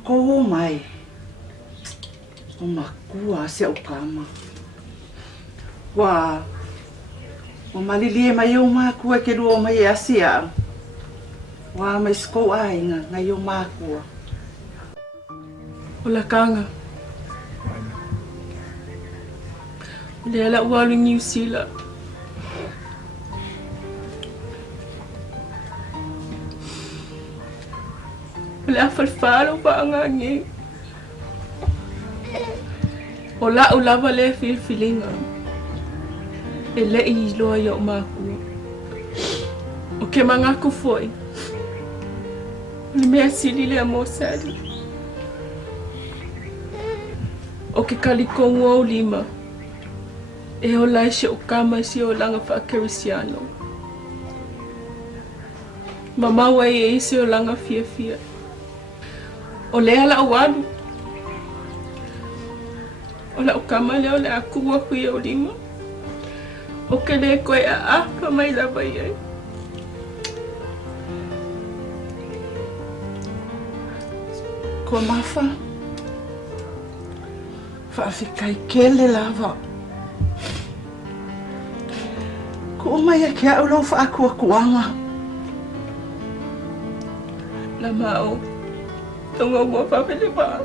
Ko mai. O makua se o kama. Wa o malilie mai o makua ke lua mai e asia. Wa mai sko ainga ngai o makua. O la kanga. O le ala walu New Zealand. O le awhalwhalo whaangangi. O la o lava le whiwhilinga. E le I loa I o mākua. O ke mangaku foi. O le mea sili le amo sali. O ke kalikongu au lima. E o lai se o kama si o langa whakerisiano. Mamawa e isi o langa fia fia. O le ala o walu. O la o kama leo le akua hui o lima. O ke le koe a apa mai lava iai. Ko mafa. Whaafikai kele lava. Ko mai e kia au lau whaakua kuanga. La mao. Tonga ua whawele paa.